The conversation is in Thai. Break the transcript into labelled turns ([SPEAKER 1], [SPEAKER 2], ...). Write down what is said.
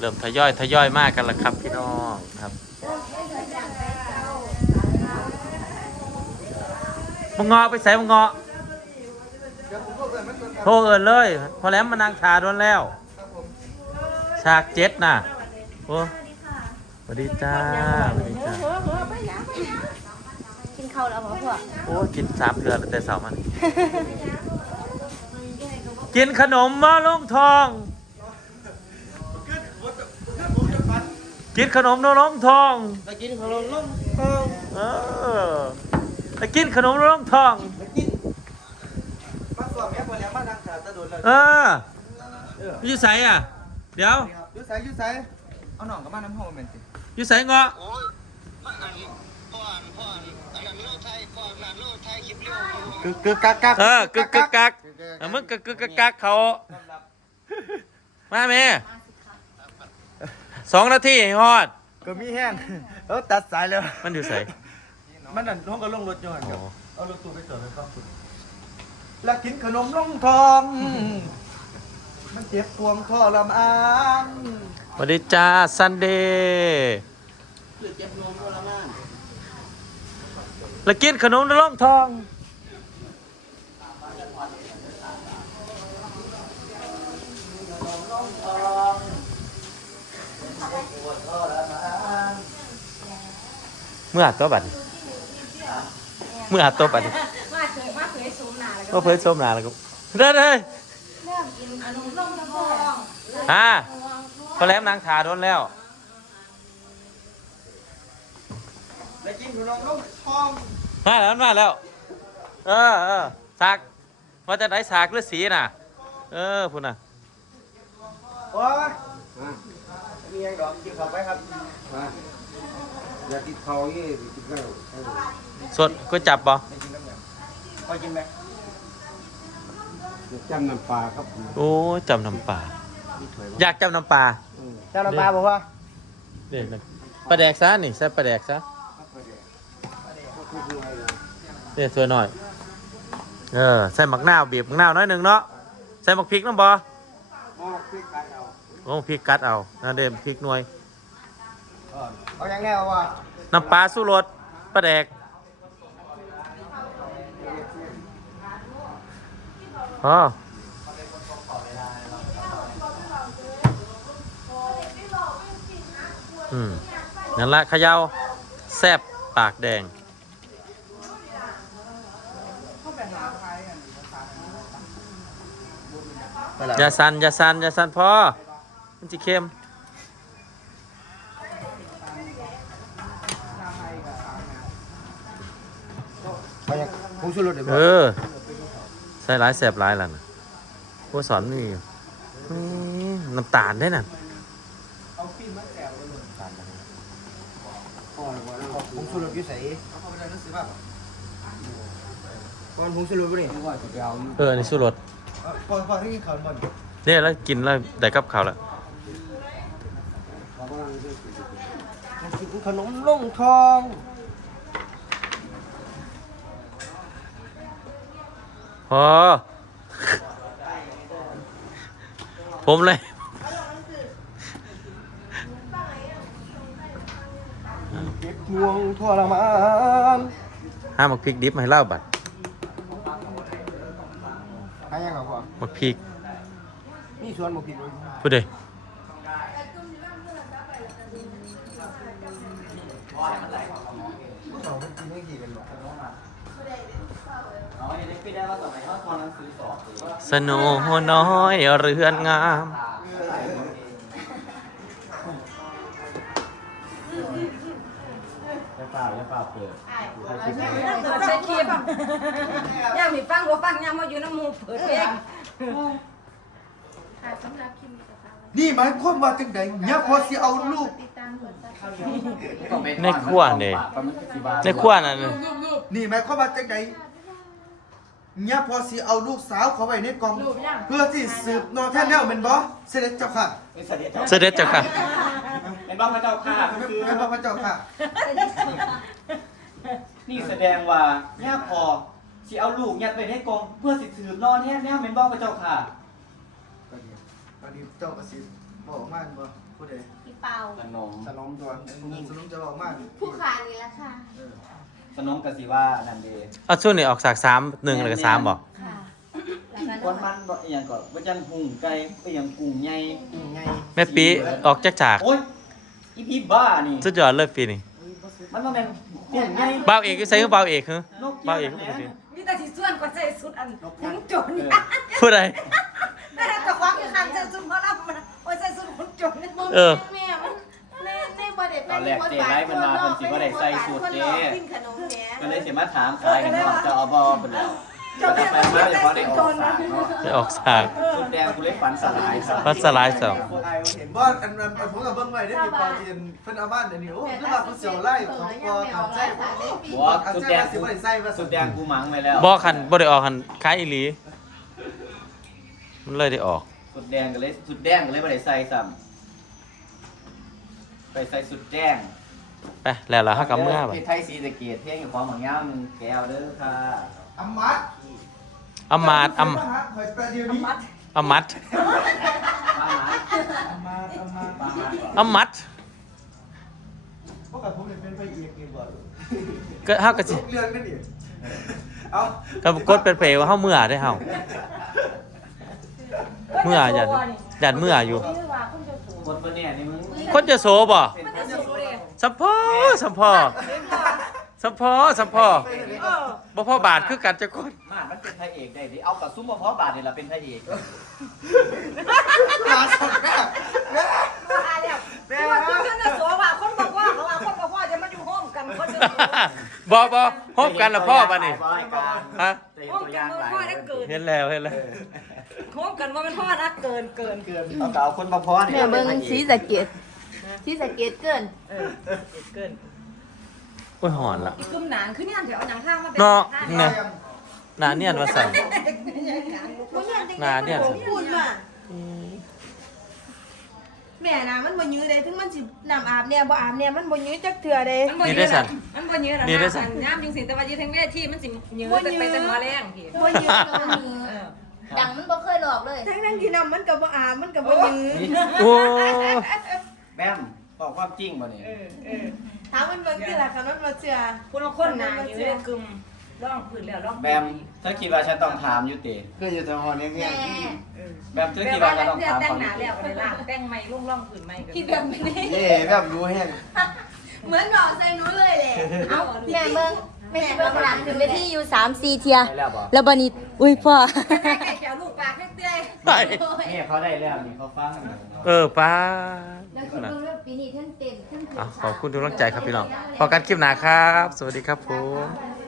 [SPEAKER 1] เริ่มทยอยทยอยมากกันแล้วครับพี่น้องครับมึงเงาะไปใส่มึงเงาะโทรเอินเลย พอแล้วมานั่งทาโดนแล้วฉากเจ็ดน่ะโอ้สวัสดีจ้าสวัสดีจ้า
[SPEAKER 2] กินข้าวแล้วพ่อพ่อ
[SPEAKER 1] โอ้กินสามเดือนแต่เสาร์มัน กินขนมมาลุงทอง กินขนมน้องทอง
[SPEAKER 3] ไปกินขนมนมทอง
[SPEAKER 1] เออไปกินขนมน้องทอง
[SPEAKER 3] ไปกินมาสอบแม่พอแล้วมานั่งขาตะโดนเลย
[SPEAKER 1] เอออยู่ใสอะ เดี๋ยว
[SPEAKER 3] ยุ้ยใส่ยุ้ยใส่เอาหน่องกับมาน้ำหอมเหม็นสิ
[SPEAKER 1] อยู่ใสเงาะ
[SPEAKER 4] โอ้ยอันพ่ออันพ่ออันอันนั้นโลดไทยพ่ออันนั้นโลดไทยคลิปเร็วอยู่
[SPEAKER 3] กึกกึกกักกัก
[SPEAKER 1] เออกึกกึกกักเออมึงกึกกึกกักกักเขามาเม สองนาทีให้ฮอด
[SPEAKER 3] ก็มีแห้งเออตัดสายเลย
[SPEAKER 1] มันอยู่ใส
[SPEAKER 3] มันนั่นห้องก็ลงรถยนต์ค
[SPEAKER 1] อ๋
[SPEAKER 3] รับ
[SPEAKER 1] อ
[SPEAKER 3] เอารถตู้ไปจอดไว้ครับคุณแล้วกินขนมนมทอง มันเจ็บปวงทรมาน
[SPEAKER 1] สวัสดีจ้าซันเดย์แล้วกินขนมในร่องทอง เมื่ออาตัวบัดนี้เมื่ออาตัวบัดนี้
[SPEAKER 2] มาเคยมาเคยซูมหนาแล้วก็
[SPEAKER 1] ก็เพิ่นส้มนาแล้วก็ได้เลย
[SPEAKER 2] เริ่มกินขนมนมทอง
[SPEAKER 1] อ่าพอแล้วนางขาโดนแล้ว
[SPEAKER 3] แล้วกินขนมนมทอง
[SPEAKER 1] มาแล้วมาแล้ว เออเออสากว่าจะได้สากหรือสีน่ะ เออพุ่นน่ะ
[SPEAKER 3] โอ้ย มียังดอกกินข้าวไปครับ
[SPEAKER 5] อย่าติดเขายี่ติดเขา
[SPEAKER 1] สดก็จับบ่
[SPEAKER 3] ไม่กินน้ำเหลืองพอกินไหม
[SPEAKER 5] จำน้ำปลาครับ
[SPEAKER 1] โอ้ยจำน้ำปลาอยากจำน้ำปลา
[SPEAKER 3] เจ้าน้ำปลาบอกว่า
[SPEAKER 1] เด็กนะปลาแดกซะนี่ใส่ปลาแดกซะเด็กสวยหน่อย เออใส่หมักนาวบีบหมักนาวน้อยหนึ่งเนาะใส่หมักพริกน้ำบ่
[SPEAKER 5] อ๋อพริกกันเอา
[SPEAKER 1] โอ้พริกกัดเอานั่นเดิมพริกหน่วย
[SPEAKER 3] เอาอย่างแน่ว่า
[SPEAKER 1] น้ำปลาสู้รสปลาแดกอ๋ออืมนั่นละเขยาวแซบปากแดง อย่าสันอย่าสันอย่าสันพอ มันจะเค็ม
[SPEAKER 3] เอาอย่างผงชูรสเดี๋ยว
[SPEAKER 1] เออใส่ร้ายแสบร้ายล่ะนะพวกสอนนี่นี่น้ำตาลได้น่ะ
[SPEAKER 3] ผงชูรสอยู่ใส่เอาเข้าไปในหนังสือป่ะก่อนผงชูรสป่ะนี่
[SPEAKER 5] ว่าจะไปเอา
[SPEAKER 1] เออในสู้รส
[SPEAKER 3] ก่อนก่อนที่กินข้าวมัน
[SPEAKER 1] เนี่ยแล้วกินแล้วได้กับข้าวแล้ว
[SPEAKER 5] เขา กำลังซื้อ
[SPEAKER 3] กินขนมลงทอง
[SPEAKER 1] พอ ผมเลย
[SPEAKER 3] เจ็บห่วงทรมาน
[SPEAKER 1] ห้ามมักพริกดิบมาให้เล่าบัด
[SPEAKER 3] หายังเหรอพ่อ
[SPEAKER 1] มักพริก
[SPEAKER 3] นี่ชวนมากินเลย
[SPEAKER 1] พูดเด้
[SPEAKER 3] สองคนกินไม่กี่กันหรอก
[SPEAKER 1] สโนน้อยเรือนงาม
[SPEAKER 5] จะเปล่าจะเปล่าเปิด
[SPEAKER 2] เปิดใช้คลิปย่ามีฟังบ่ฟังย่ามาอยู่น้ำหมูเปิดเพลงค่ะสำหรับคลิปนี้ก็ฝากไว้
[SPEAKER 3] นี่หมายความว่าจังใดเนี่ยพอสิเอาลูก
[SPEAKER 2] ติดตามเปิดซับ
[SPEAKER 1] ในครัวเนี่ย ในครัวนั่นน่ะ
[SPEAKER 3] นี่หมายความว่าจังใดเนี่ยพอสิเอาลูกสาวเขาไว้ในกล่องเพื่อที่สืบนอแท้แนวแม่นบ่เสด็จเจ้าค่ะ
[SPEAKER 1] เสด็จเจ้าค่ะ
[SPEAKER 6] เป็นบ้าพระเจ้าค่ะ
[SPEAKER 3] แม่แม่นบ่พระเจ้าค่ะ
[SPEAKER 6] นี่แสดงว่าย่าพอสิเอาลูกยัดไปในกรงเพื่อสิถือนอนแน่แน่เป็นบ้าพระเจ้าค่ะ
[SPEAKER 3] ตอนนี้เจ้าก็สิบอกมากบ่ ผู้ใด
[SPEAKER 7] พี่เปา
[SPEAKER 6] ขนม
[SPEAKER 3] สนมตัวยิ่งสนมจะบอกมาก
[SPEAKER 7] ผู้ขานี่ละค่ะ
[SPEAKER 6] ขนมกะสิว่านั่นเด้
[SPEAKER 1] เอาช่วงนี้ออกสากสามหนึ่งแล้วก็สามบอก
[SPEAKER 7] ค่ะแล้ว
[SPEAKER 6] คนมันบ่อีหยังก็บ่จังหุงไก่บ่หยังกุ้งใหญ่
[SPEAKER 3] ไง
[SPEAKER 1] แม่ปีออกจากฉาก
[SPEAKER 6] โอ้ยอีพี่บ้านี่
[SPEAKER 1] สุดยอดเลยปีนี้
[SPEAKER 6] มันบ่แม่นกุ้งใหญ่
[SPEAKER 1] เบาเอกอยู่ใส่คือเบาเอกคือ
[SPEAKER 6] นก
[SPEAKER 1] เบาเอก
[SPEAKER 6] แห
[SPEAKER 1] คือ
[SPEAKER 6] ละ
[SPEAKER 1] ปี
[SPEAKER 2] มีแต่สิส่วนก็ใส่สุดอันทั้งโจร
[SPEAKER 6] เออ
[SPEAKER 1] ผู้ใด
[SPEAKER 2] แต่ เอ
[SPEAKER 1] อ
[SPEAKER 7] แม่มันแม่แม่บ่ได้
[SPEAKER 6] ตอนแรกเจ๊ไล่มันมาเพิ่นสิบ่าได้ใส่สูตรเจ๊
[SPEAKER 7] กินขนมแห
[SPEAKER 6] ก็เลยเสิมาถามขายกันว่าจะเอาบ่เพิ่นแล้วจะไปมาเลยพอได้ออกสากเนาะ
[SPEAKER 1] ได้ออกฉาก
[SPEAKER 6] สุดแดงกูเลยฝันสลายครับ
[SPEAKER 1] พัสลายสอง
[SPEAKER 3] เห็นบ่อันอันผมกับเบิ่งไว้ได้ติดต่อเรีนเพิ่นเอาบ้านเดี๋ยวนี้โอ้คือว่าเขาเสียวไล่ของกอทำใจ
[SPEAKER 6] บัวสุดแดง
[SPEAKER 3] สิ
[SPEAKER 6] กู
[SPEAKER 3] บ่ได้ใส่ว่า
[SPEAKER 6] สุดแดงกูหมังไว้แล้ว
[SPEAKER 1] บอกคันบ่ได้ออกคันคล้ายอีหลี มันเลยได้ออก
[SPEAKER 6] สุดแดงก็เลยสุดแดงก็เลยบ่ได้ใส่ซ้ำ ไปใส่สุดแดง
[SPEAKER 1] ไปแล้วล่ะฮักกับเมื่อบ่
[SPEAKER 6] เพลงไทยสีสะเกตเพลงของบางย่างหนึ่งแก้วเด้อค่ะ
[SPEAKER 3] อำมัด
[SPEAKER 1] อำมาตย์อ
[SPEAKER 3] ข่อยประเดี๋ยวนี้ำ
[SPEAKER 1] อำมัด
[SPEAKER 6] บ้านไหน
[SPEAKER 3] อำมัดอำมัด
[SPEAKER 6] บ้านไหน
[SPEAKER 1] อำมัด
[SPEAKER 3] เพราะกับผมเนี่ยเป็นพระเอกเองบ่
[SPEAKER 1] ก็เฮาก็สิ
[SPEAKER 3] เรื่องนั่นนี่เอา
[SPEAKER 1] ก็กดเป็นเพลว่าเฮาเมื่อได้เฮาเมื่ออย่าอย่าเมื่ออยู่
[SPEAKER 6] ค นคนเนี่ยนี่มึง
[SPEAKER 1] คนจะโสบ่
[SPEAKER 6] เป็น
[SPEAKER 2] มันจะสุดเลย
[SPEAKER 1] สัมพอสัมพอสัมพอสัมพอบ่พอบาทคือกันจะคน
[SPEAKER 6] มามันเป็นพระเอกได้ดิเอากับซุ้มมาเพาะบาทนี่ล่ะเป็นพระเอก
[SPEAKER 3] มาสดแม่
[SPEAKER 2] มาแล้วแม่ว่าคนจะสัวว่าคนบอกว่าเขาว่าคนบอกว่าจะมาอยู่ห้องกันคนจะสัว
[SPEAKER 1] บ่บ่พบกันละพ่อบ่นี่
[SPEAKER 6] บ่ให้การ
[SPEAKER 1] ฮะ
[SPEAKER 6] แต่เห็นตัวอย่างหลาย
[SPEAKER 2] พ่อได้เกิด
[SPEAKER 1] เห็นแล้วเห็นแล้ว
[SPEAKER 2] ห้องกันว่าเป็นพ่อรักเกินเกิน
[SPEAKER 6] เอากับเอาคนมาเพาะนี่
[SPEAKER 7] แม่เบิ่งสีสะเกดสีสะเกดเกิน
[SPEAKER 2] เออเกิน
[SPEAKER 1] โอ้ยหอนละ
[SPEAKER 2] อีกกลุ่มหนานคือเนี่ยเดี๋ยวเอาหนังข้างมาเป็น
[SPEAKER 1] เนาะ
[SPEAKER 2] ข้าง
[SPEAKER 1] เนี่ยหนาเนียนว่าสั่น
[SPEAKER 7] หนาเนี่ย
[SPEAKER 8] พูดมาแม่น่ะมันบ่ยื้อเด้ถึงมันสิน้ำอาบเนี่ยบ่อาบเนี่ยมันบ่ยื้อจักเทื่อเด้
[SPEAKER 2] มันบ่
[SPEAKER 1] นี่
[SPEAKER 2] เย
[SPEAKER 1] ได้
[SPEAKER 2] อะ
[SPEAKER 1] สั่น
[SPEAKER 2] มันบ่เยอะนะ
[SPEAKER 1] นี่ได้สั่น
[SPEAKER 2] น้ำยุงสิแต่ว่าอยู่ทั้งเวทีมันสิเยอะแต่ไปแต่หัวแรงพี่
[SPEAKER 8] บ่ยื้อ
[SPEAKER 2] เออ
[SPEAKER 7] ดังมันบ่เคยหลอกเลย
[SPEAKER 8] ทั้งนั้นที่น้ำมันก็บ่อาบมันก็บ่ยื้อ
[SPEAKER 1] โอ้
[SPEAKER 6] แบมบอกความจริงบ่นี่
[SPEAKER 8] ถามมันเบิ่งสิล่ะคันมันบ่เชื่อ
[SPEAKER 2] คุณเอาคนหนาอยู่ในกลุ่มร่องพื้นแล้วร่อง
[SPEAKER 6] แบมเธอคิดว่าฉันต้องถามอยู่ติ
[SPEAKER 3] ก็อยู่แต่หอนี้
[SPEAKER 7] แม่
[SPEAKER 6] แบมเธอ
[SPEAKER 2] แต่
[SPEAKER 6] คิด
[SPEAKER 2] ว่า
[SPEAKER 6] ว่าฉันต้อง
[SPEAKER 2] เพื่อ
[SPEAKER 6] ถาม
[SPEAKER 2] แต่ง
[SPEAKER 6] เขา
[SPEAKER 2] ห
[SPEAKER 6] อ
[SPEAKER 2] นา
[SPEAKER 6] ยู่
[SPEAKER 2] แล้วก็เลยล่างแต่งไม่รุ่งร่องพื้นไม่
[SPEAKER 7] คิดแบบนี้
[SPEAKER 3] เย่แบบรู้แห้ง
[SPEAKER 8] เหมือนบอกใส่หนูเลยแหละ
[SPEAKER 7] เอ้าแม่เบิ่ง แม่สิเบิ่งหลังขึ้นเวทีอยู่3 4เที่ย
[SPEAKER 6] ได้แล้วบ่
[SPEAKER 7] แล้วบัดนี้ อุ้ยพ่อ
[SPEAKER 2] แก่แก่ลูกปากเตี้ย
[SPEAKER 1] ไป
[SPEAKER 6] นี่เขาได้แล้วนี่เขาฟัง
[SPEAKER 1] เออป้า
[SPEAKER 7] แล้วคิดเบิ่งว่าปีนี้เทั้งเต้นเทั้ง
[SPEAKER 1] อะขอบคุณทุกกำลังใจครับพี่น้องพอกันคลิปหนาครับ สวัสดีครับผม
[SPEAKER 7] เ